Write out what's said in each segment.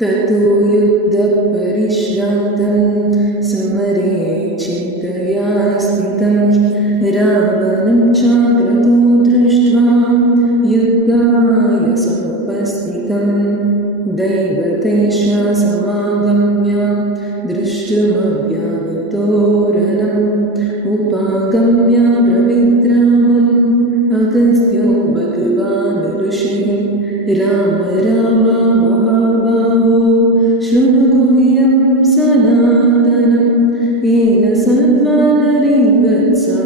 ततो युद्धपरिश्रान्तं समरे चिन्तया स्थितं रावणं चाक्रतो दृष्ट्वा युद्धाय समुपस्थितं दैवतैश्च समागम्य दृष्टुमव्यागतो रणम् उपागम्य ब्रवीद्रामम् अगस्त्यो भगवान् ऋषिः राम राम महाबाहो शृणु गुह्यं सनातनं येन सर्वा नरीवत्सा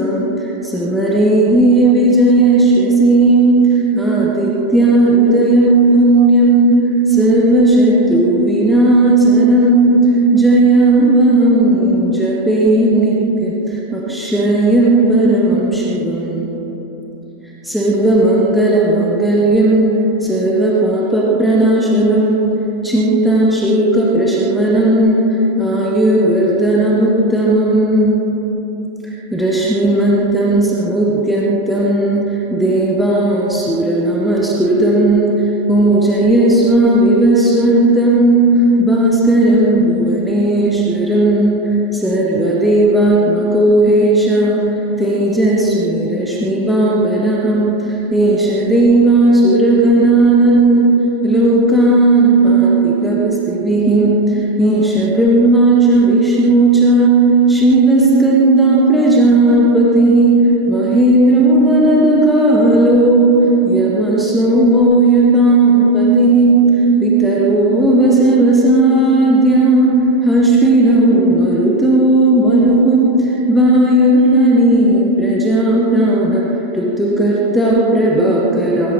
समरे विजयश्वसि आदित्या हृदयं पुण्यं सर्वशत्रुविनाशनं जयावहं जपे नित्यम् अक्षयं परमं शिवम् सर्वमङ्गलमाङ्गल्यं सर्वपापप्रणाशनं चिन्ताशोकप्रशमनम् आयुर्वर्धनमुत्तमम् रश्मिमन्तं समुद्यन्तं देवासुरनमस्कृतं पूजयस्व विवस्वन्तं भास्करं भुवनेश्वरं सर्वदेवात्मको एष तेजस्वी रश्मिपावनः एष देवासुरगणानां लोकान् पाति कवस्तिभिः एष ब्रह्मा च विष्णु च शिवस्कन्दा प्रजापतिः महेन्द्रो गणदकालो यमः सोमो यमापतिः पितरो वसवसाद्या अश्विनौ मरुतो मनुः वायुर्वनी प्रजाप्राण ऋतुकर्ता प्रभाकरः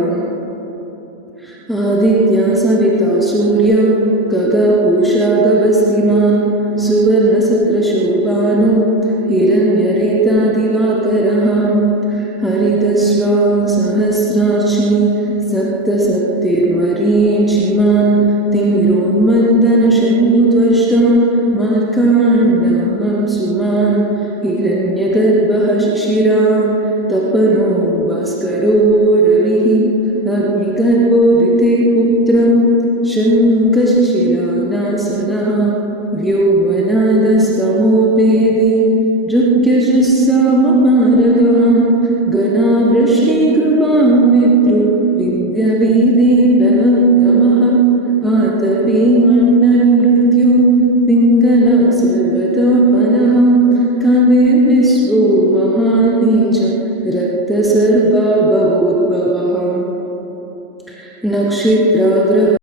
आदित्या सविता सूर्य गगपूषा गवस्तिमान् सुवर्णसदृशोभानो हिरण्यरेता दिवाकरः हरितस्वा सहस्राक्षी सप्तसप्तिर्मरीचिमान् तिमिरोन्मन्दनशङ्कुत्वष्टा मार्काण्डं सुमान् हिरण्यगर्भः शिशिरा तपनो भास्करो रविः अग्निगर्भो ऋतेपुत्रं शङ्खशिशिरानासनः व्योमनादस्तमोपेदि ऋग्यजुस्सामपारगः गणावृष्टिकृपामित्रु विद्यवेदे प्लवङ्गमः आतपे मण्डलमृत्यु पिङ्गला सर्वतोपनः कविर्विश्वो महातेज रक्तसर्वा भवोद्भवः नक्षत्राग्रह